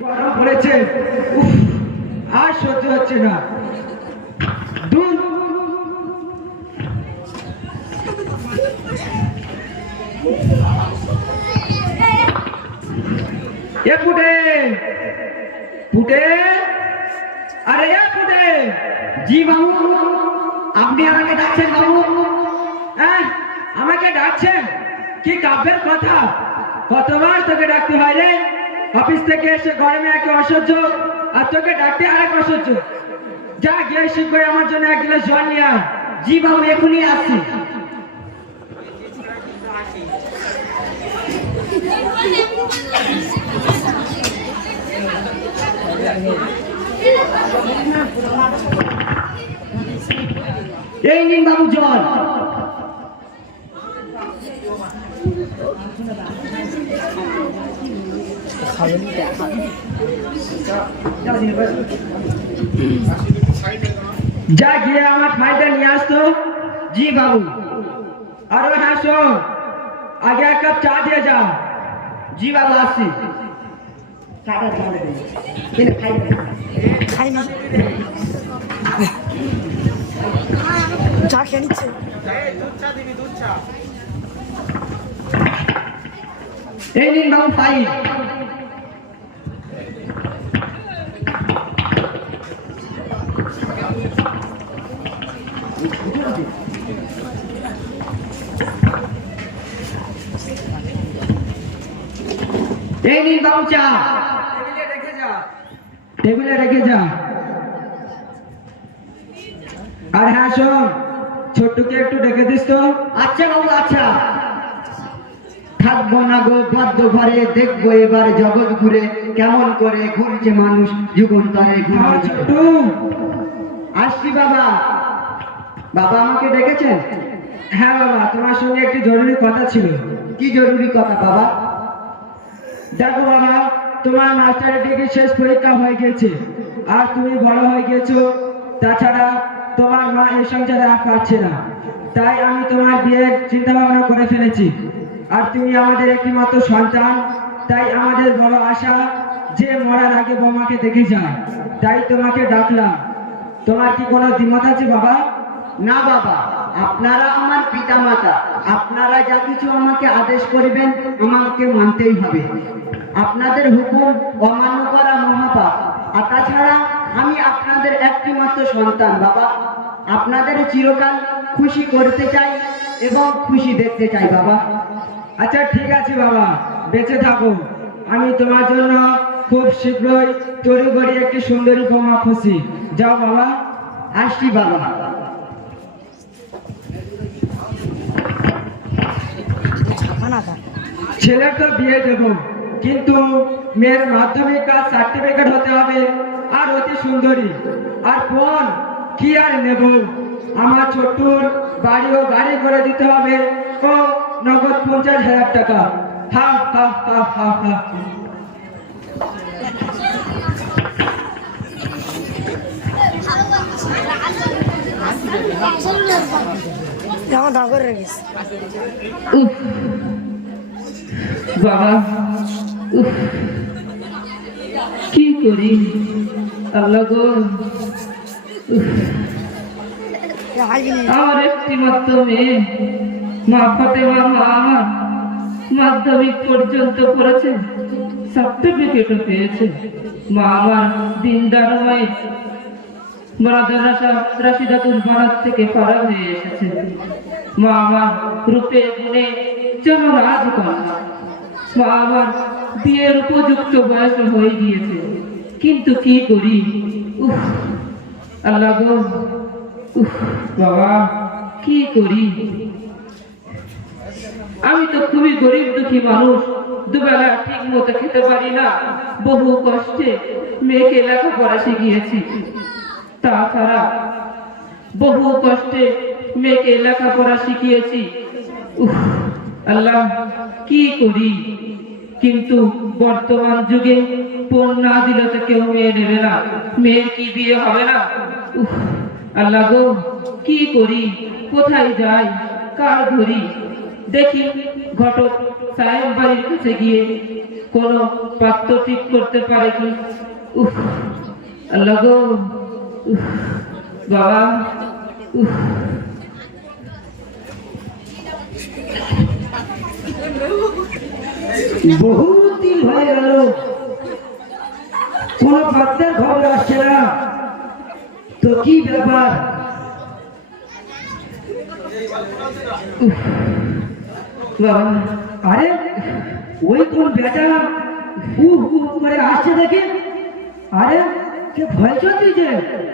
গরম পড়েছে, উফ, আর সহ্য হচ্ছে না। দূর। এ ফুটে ফুটে, আরে এ ফুটে। জি বাবু, আপনি আমাকে ডাকছেন বাবু? হ্যাঁ, আমাকে ডাকছেন? কি কাব্যের কথা, কতবার তোকে ডাকতে হয় রে? অফিস থেকে এসে গরমে একে অসহ্য, আর তোকে ডাকতে আরেক অসহ্য। যা গিয়ে শিখবে আমার জন্য এক গ্লাস জল নিয়ে আয়। জি বাবু, এখনই আসছি। এই নিন বাবু জল। যা গিয়ে আমার ফাইলটা নিয়ে আসতো। জি বাবু। আরে হ্যাঁ শোন, আগে এক কাপ চা দিয়ে যা। জি বাবু, আসছি। চা খেয়ে নিচ্ছে। এই নিন বাবু ফাইল। এই নিন বাবু চা। টেবিলে রেখে যা। আর হ্যাঁ শোন, ছোট্টুকে একটু ডেকে দিস তো। আচ্ছা বাবু, আচ্ছা। থাকবো না গো বাদ্য ঘরে, দেখবো এবার জগৎ ঘুরে, কেমন করে ঘুরছে মানুষ যুগান্তরে। ছোট্টু, আসছি বাবা। বাবা আমাকে ডেকেছেন? হ্যাঁ বাবা, তোমার সঙ্গে একটি জরুরি কথা ছিল। কি জরুরি কথা বাবা? দেখো বাবা, তোমার মাস্টারের ডিগ্রি শেষ পরীক্ষা হয়ে গেছে, আর তুমি বড় হয়ে গেছো। তাছাড়া তোমার মা এই সংসারে আর পারছে না, তাই আমি তোমার বিয়ের চিন্তা ভাবনা করে ফেলেছি। আর তুমি আমাদের একটি মাত্র সন্তান, তাই আমাদের বড় আশা যে মরার আগে বৌমাকে দেখে যায়। তাই তোমাকে ডাকলাম। তোমার কি কোনো দ্বিমত আছে বাবা? না বাবা, আপনারা আমার পিতা মাতা, আপনারা যা কিছু আমাকে আদেশ করবেন আমাকে মানতেই হবে। আপনাদের হুকুম অমান্য করা মহাপাপ। আর তাছাড়া আমি আপনাদের একটি মাত্র সন্তান বাবা। আপনাদের চিরকাল খুশি করতে চাই এবং খুশি দেখতে চাই বাবা। আচ্ছা ঠিক আছে বাবা, বেঁচে থাকো। আমি তোমার জন্য খুব শীঘ্রই তড়িঘড়ি একটি সুন্দরী বৌমা খুশি। যাও বাবা। আসছি বাবা। ছেলের তো বিয়ে দেব, কিন্তু মেয়ের মাধ্যমিক আর সার্টিফিকেট হতে হবে, আর অতি সুন্দরী। আর ফোন কি আর নেব? আমার ছোট্টুর বাড়ি ও গাড়ি করে দিতে হবে, ও নগদ 50,000 টাকা। হা হা হা হা হা। যেমন দাম করে রাখিস বাবা। কি করি আল্লাহ গো। আমার একটি মাত্র মেয়ে, মা ফাতেমা মা আমার মাধ্যমিক পর্যন্ত পড়েছে, সার্টিফিকেটও পেয়েছে। মা আমার দিনদার মায়ের রাশিদাতুল ভারত থেকে ফারাক হয়ে এসেছে। মা আমার রূপে গুণে যেন রাজকন্যা। মা আমার বিয়ের উপযুক্ত বয়স হয়ে গিয়েছে, কিন্তু কি করি? উফ আল্লাহ গো, উফ বাবা, কি করি? আমি তো খুবই গরিব দুঃখী মানুষ, দুবেলা ঠিক মতো খেতে পারি না। বহু কষ্টে মেয়েকে লেখাপড়া শিখিয়েছি। তাছাড়া বহু কষ্টে মেয়েকে লেখাপড়া শিখিয়েছি। উফ আল্লাহ, কি করি? কিন্তু বর্তমান যুগে পণ না দিলে তো কেউ মেয়ে নেবে না। মেয়ের কি বিয়ে হবে না? উফ আল্লাহ গো, কি করি? কোথায় যাই? কার ধরি? দেখি ঘটক সাহেব বাড়ির কাছে গিয়ে কোনো পাত্র ঠিক করতে পারে কি? উফ, আল্লাহ গো, উফ, বাবা, উফ। বহুত দিন হয়ে গেল, কোন পাত্রের খবর আসছে না, তো কি ব্যাপার? বাবা, আরে ওই কোন বেটা করে আসছে দেখি। আরে কে ভয় চলছে যে?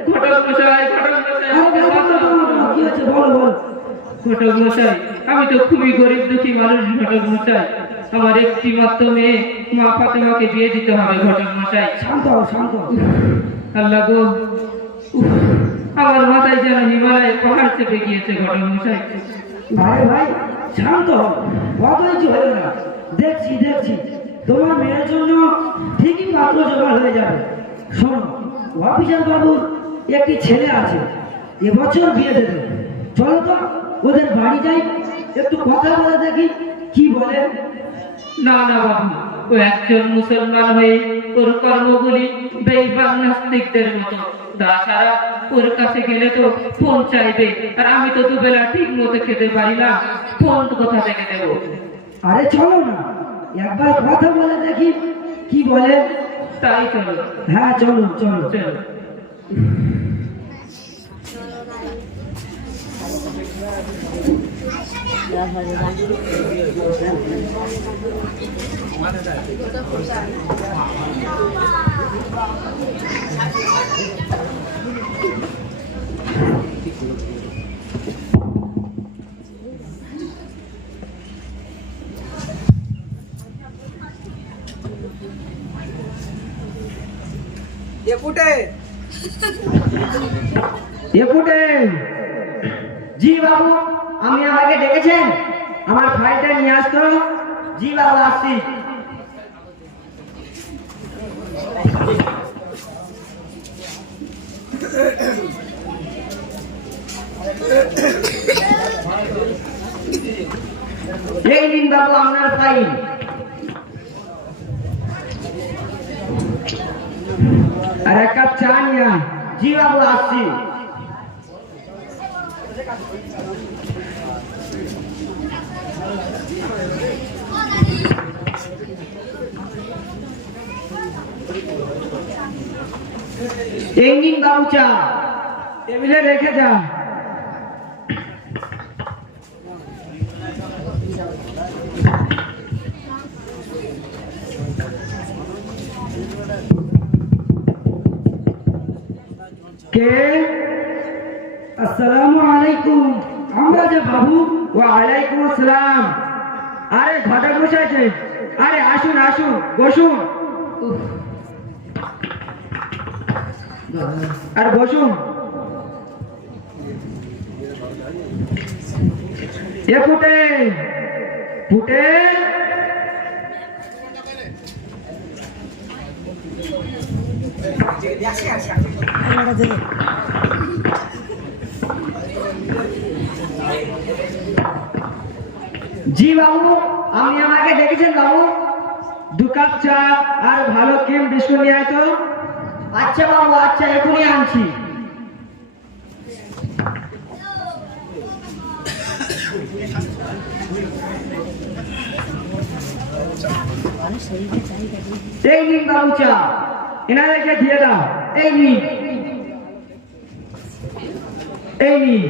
ঘটক মশাই, ঘটক মশাই, আরে বলো, বলো, কি হচ্ছে বল বল। ঘটক মশাই, আমি তো খুবই গরিব দুঃখী মানুষ ঘটক মশাই। আমার একটি মাত্র মেয়ে মা ফাতেমাকে বিয়ে দিতে হবে ঘটক মশাই। শান্ত হও, শান্ত হও। আল্লাহ গো, উফ, আমার মাথায় যেন হিমালয়ের পাহাড় চেপে গিয়েছে ঘটক মশাই। আরে ভাই শান্ত হও, অত কিছু হলো না। দেখছি দেখছি তোমার মেয়ের জন্য ঠিকই পাত্র জোগাড় হয়ে যাবে। শোনো, অফিসার বাবুর একটি ছেলে আছে, এবছর বিয়ে দেবে। চলো তো ওদের বাড়ি যাই, একটু কথা বলে দেখি কি বলে। না না বাবু, ও একজন মুসলমান হয়ে ওর কর্মগুলি বেঈমান নাস্তিকদের মতো। তাছাড়া ওর কাছে গেলে তো ফোন চাইবে, আর আমি তো দুবেলা ঠিক মতো খেতে পারি না, ফোন কোথা থেকে দেবো? আরে চলো না, একবার কথা বলে দেখি কি বলে। তাই চলো। হ্যাঁ চলো চলো। চলো। একুটে জি বাবু, আমি আমাকে ডেকেছেন? আমার ফাইলটা নিয়ে আসতো। জি বাবু, আসছি। এই নিন বাবু আপনার ফাইল। আর এক কাপ চা নিয়ে আয়। জি বাবু, আসছি। এই নিন বাবু চা, টেবিলে রেখে যা। কে? আসসালামু আলাইকুম। আমরা যে বাবু। ওয়ালাইকুম আসসালাম। আরে ঘটক মশাই যে, আরে আসুন আসুন, বসুন। আর বসুন। এ ফুটে ফুটে, ক্যামেরা দেখে জি বাবু, আপনি আমাকে ডেকেছেন বাবু? 2 কাপ চা আর ভালো ক্রিম বিস্কুট নিয়ে আয় তো। আচ্ছা বাবু, আচ্ছা এখনই আনছি। এই নিন বাবু চা, এনাদেরকে দিয়ে দাও। এই নিন, এই নিন।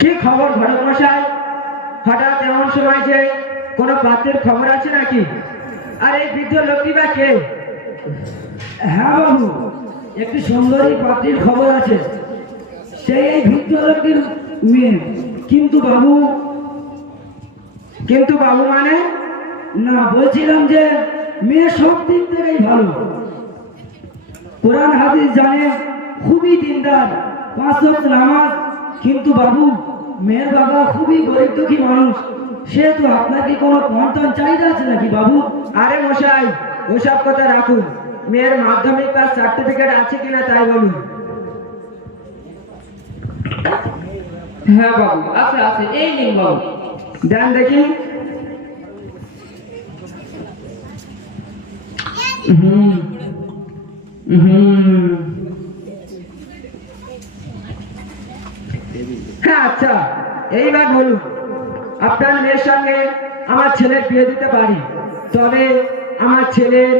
কি খবর ঘটক মশাই? হঠাৎ এমন সময় যে, কোনো পাত্রের খবর আছে নাকি? আর এই বৃদ্ধ লোকটি বা কে? হ্যাঁ বাবু, একটি সুন্দরী পাত্রীর খবর আছে। সেই এই বৃদ্ধ লোকটির মেয়ে। কিন্তু বাবু মানে? না, বলছিলাম যে মেয়ে সব দিক থেকেই ভালো। কোরআন হাদিস জানে, খুবই দিনদার, 5 ওয়াক্ত নামাজ। কিন্তু বাবু, মেয়ের বাবা খুবই গরিব দুঃখী মানুষ। সেহেতু আপনার কি কোনো সন্তান চাহিদা আছে নাকি বাবু? আরে মশাই, ওসব কথা রাখুন। মেয়ের মাধ্যমিক পাস সার্টিফিকেট আছে কিনা তাই বলুন। হ্যাঁ বাবু, আছে আছে, এই নিন বাবু। দেন দেখি। হুম হুম, হ্যাঁ আচ্ছা, এইবার বলুন, আপনার মেয়ের সঙ্গে আমার ছেলের বিয়ে দিতে পারি, তবে আমার ছেলের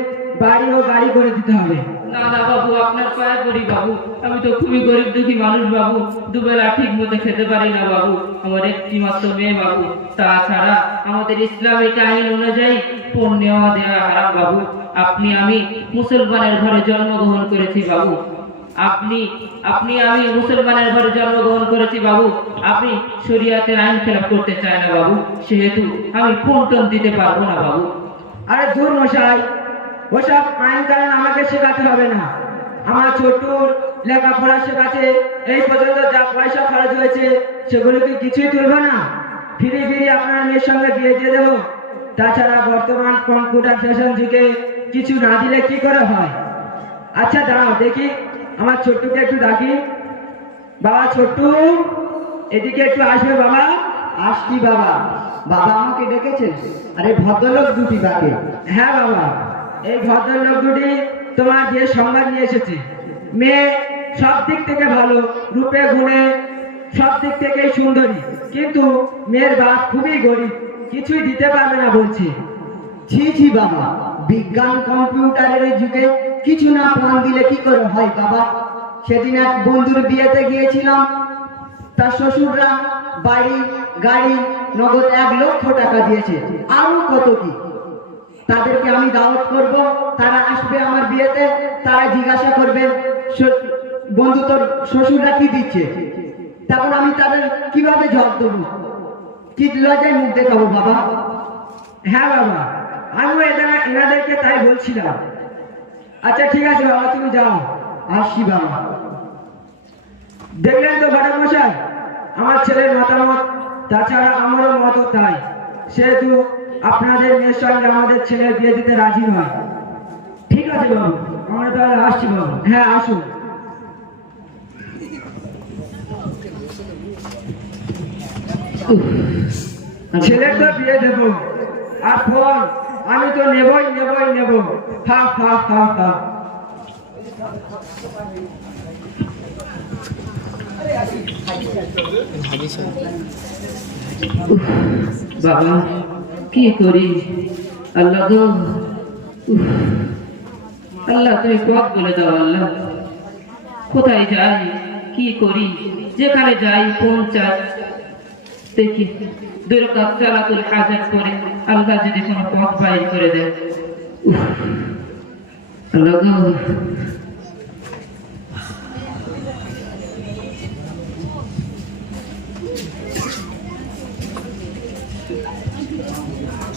বাড়ি ও গাড়ি করে দিতে হবে। না না বাবু, আপনার পায়ে পড়ি বাবু, আমি তো খুবই গরিব দুঃখী মানুষ বাবু, দুবেলা ঠিক মতো খেতে পারি না বাবু, আমার একটি মাত্র মেয়ে বাবু। তাছাড়া আমাদের ইসলামিক আইন অনুযায়ী পণ নেওয়া দেওয়া হারাম বাবু। আমি মুসলমানের ঘরে জন্মগ্রহণ করেছি বাবু, আমি মুসলমানের ঘরে জন্মগ্রহণ করেছি বাবু। আপনি শরিয়াতের আইন খেলাপ করতে চায় না বাবু, সেহেতু আমি পণ টন দিতে পারবো না বাবু। আরে দূর মশাই, ওসব আইন কানুন আমাকে শেখাতে হবে না। আমার ছোট্টুর লেখাপড়া শেখাতে এই পর্যন্ত যা পয়সা খরচ হয়েছে সেগুলো কি কিছুই তুলবো না? ফিরে ফিরে আপনার মেয়ের সঙ্গে বিয়ে দিয়ে দেবো। তাছাড়া বর্তমান কম্পিউটার ফ্যাশন যুগে কিছু না দিলে কি করে হয়? আচ্ছা দাঁড়াও দেখি, আমার ছোট্টুকে একটু ডাকি। বাবা ছোট্টু, এদিকে একটু আসবে বাবা। আসছি বাবা। বাবা আমাকে ডেকেছেন? আরে ভদ্রলোক দুটি ডাকে। হ্যাঁ বাবা, এই ভদ্রলোক দুটি তোমার যে সংবাদ নিয়ে এসেছে। মেয়ে সব দিক থেকে ভালো, রূপে গুণে সব দিক থেকেই সুন্দরী, কিন্তু মেয়ের বাপ খুবই গরিব, কিছুই দিতে পারবে না বলছে। ছি ছি বাবা, বিজ্ঞান কম্পিউটারের এই যুগে কিছু না প্রাণ দিলে কি করে হয় বাবা? সেদিন এক বন্ধুর বিয়েতে গিয়েছিলাম, তার শ্বশুররা বাড়ি গাড়ি নগদ 1,00,000 টাকা দিয়েছে, আরো কত কি। তাদেরকে আমি দাওয়াত করব, তারা আসবে আমার বিয়েতে, তারা জিজ্ঞাসা করবে বন্ধু তোর শ্বশুররা কি দিচ্ছে, তখন আমি তাদের কিভাবে জবাব দেবো? কি লজ্জায় মুখ দেখাবো বাবা? হ্যাঁ বাবা, আমিও এনাদেরকে তাই বলছিলাম। আচ্ছা ঠিক আছে বাবা, তুমি যাও। আসি বাবা। দেখলেন তো ঘটক মশাই, আমার ছেলের মতামত, তাছাড়া আমারও মত তাই। সেহেতু আপনাদের মেয়ের সঙ্গে আমাদের ছেলের বিয়ে দিতে রাজি নয়। ঠিক আছে বাবু, আমরা তাহলে আসছি বাবু। হ্যাঁ আসুন। ছেলের তো বিয়ে দেবো, আর ফোন আমি তো নেবই নেব। হা হা হা হা। বাবা কি করি? আল্লাহ গো, আল্লাহ তুমি পথ বলে দাও। আল্লাহ কোথায় যাই, কি করি? যেখানে যাই পৌঁছাই, দেখি দুরকাত সালাতুল হাজাত করে আল্লাহ যদি কোনো পথ বাইর করে দেয়। আল্লাহ গো,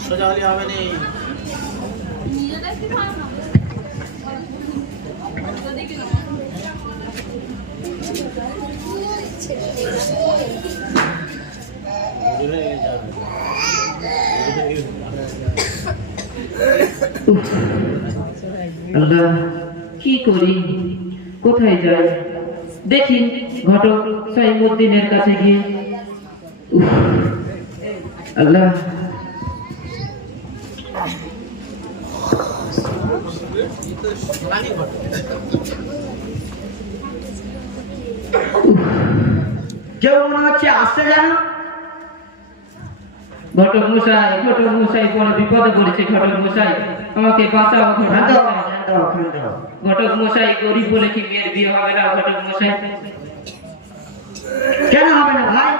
সোজা হলে হবে নি। আল্লাহ কি করি, কোথায় যাই? দেখি ঘটক সাইমুদ্দিনের কাছে গিয়ে। আল্লাহ কেউ মনে হচ্ছে আসছে যেন। ঘটক মশাই বড় বিপদে পড়েছে। ঘটক মশাই আমাকে বাঁচাও। ঘটক মশাই গরিব বলে কি মেয়ের বিয়ে হবে না? ঘটক মশাই কেন হবে না ভাই?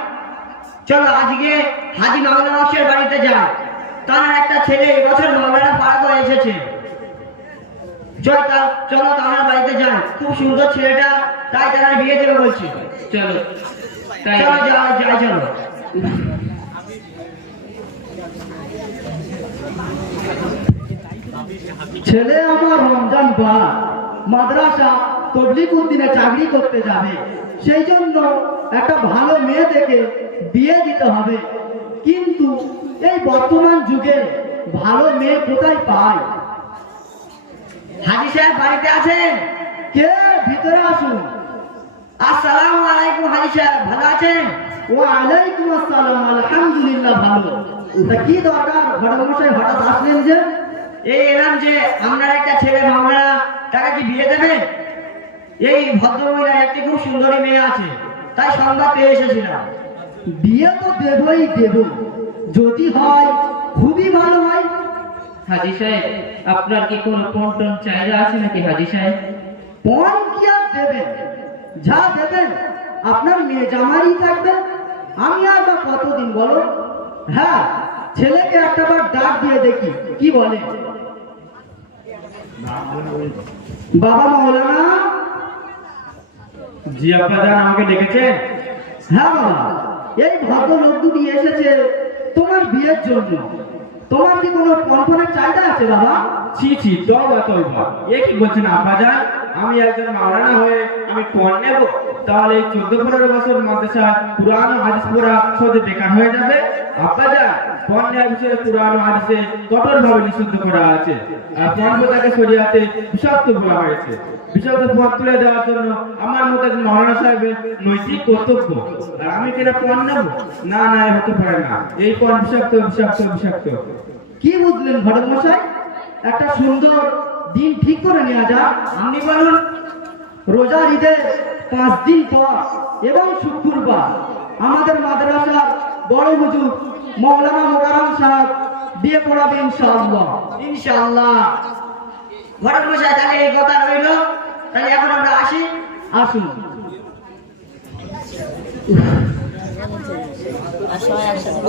চলো আজকে হাজি মাওলানার বাড়িতে যাই, তার একটা ছেলে এবছর মাওলানা পাড়া করে এসেছে। চলো তার বাড়িতে যাই, খুব সুন্দর ছেলেটা, তাই তারা বিয়ে দেবে বলছে। চলো তাই চলো যাই চলো। ছেলে আমার রমজান বা মাদ্রাসা তবলিগ উদ্দিনে চাকরি করতে যাবে, সেই জন্য একটা ভালো মেয়ে দেখে বিয়ে দিতে হবে। কিন্তু এই বর্তমান যুগে ভালো মেয়ে কোথায় পায়? হাজি সাহেব বাড়িতে আছেন? কে? ভিতরে আসুন। আসসালামু আলাইকুম হাজি সাহেব, ভালো আছেন? ওয়ালাইকুম আসসালাম, আলহামদুলিল্লাহ ভালো। তা কি দরকার ঘটকমশাই হঠাৎ আসলেন যে? এই এলাম যে আপনার একটা ছেলে ভাবনা, তাকে কি বিয়ে দেবে? এই ভদ্রমহিলার একটি খুব সুন্দরী মেয়ে আছে, তাই সংবাদ পেয়ে এসেছিলাম। বিয়ে তো দেবই দেব, যদি হয় খুবই ভালো হয়। হাজি সাহেব, আপনার কি কোনো পন্টন চাহিদা আছে নাকি হাজি সাহেব? পণ কি আর দেবেন? যা দেবেন আপনার মেয়ে জামাই থাকবে। আমি আর বা কতদিন বলো? হ্যাঁ, ছেলেকে একটা বার ডাক দিয়ে দেখি কি বলে। বাবা মৌলানা। জি আব্বাজান, আমাকে ডেকেছেন? হ্যাঁ বাবা, এই ভদ্রলোক দুটি এসেছে তোমার বিয়ের জন্য। তোমার কি কোনো পণপণের চাহিদা আছে বাবা? ছি ছি, তওবা তওবা, এ কি বলছেন আব্বাজান? আমি একজন মাওলানা হয়ে আমি পণ নেব? তাহলে এই 14-15 বছর মাদ্রাসা কুরআন ও হাদিস পড়া সহজে বেকার হয়ে যাবে। আব্বাজান, পণ নেওয়ার বিষয়ে কুরআন ও হাদিসে কঠোরভাবে নিষিদ্ধ করা আছে। আর পণ প্রথাকে শরীয়তে বিষাক্ত বলা হয়েছে। বিষাক্ত পণ তুলে দেওয়ার জন্য আমার মতো একজন মাওলানা সাহেবের নৈতিক কর্তব্য। আর আমি কিনা পণ নেব? না না, এ হতে পারে না। এই পণ বিষাক্ত বিষাক্ত বিষাক্ত। কি বুঝলেন ঘটক মশাই? একটা সুন্দর দিন ঠিক করে নেওয়া যাক। আপনি বলুন। রোজার ঈদের 5 দিন পর এবং শুক্রবার আমাদের মাদ্রাসার বড় হুজুর মৌলানা মোকাররম সাহেব বিয়ে পড়াবে ইনশাআল্লাহ। ইনশাআল্লাহ। ঘটক মশাই, তাহলে এই কথা রইল। তাহলে এখন আমরা আসি। আসুন। আর সবাই একসাথে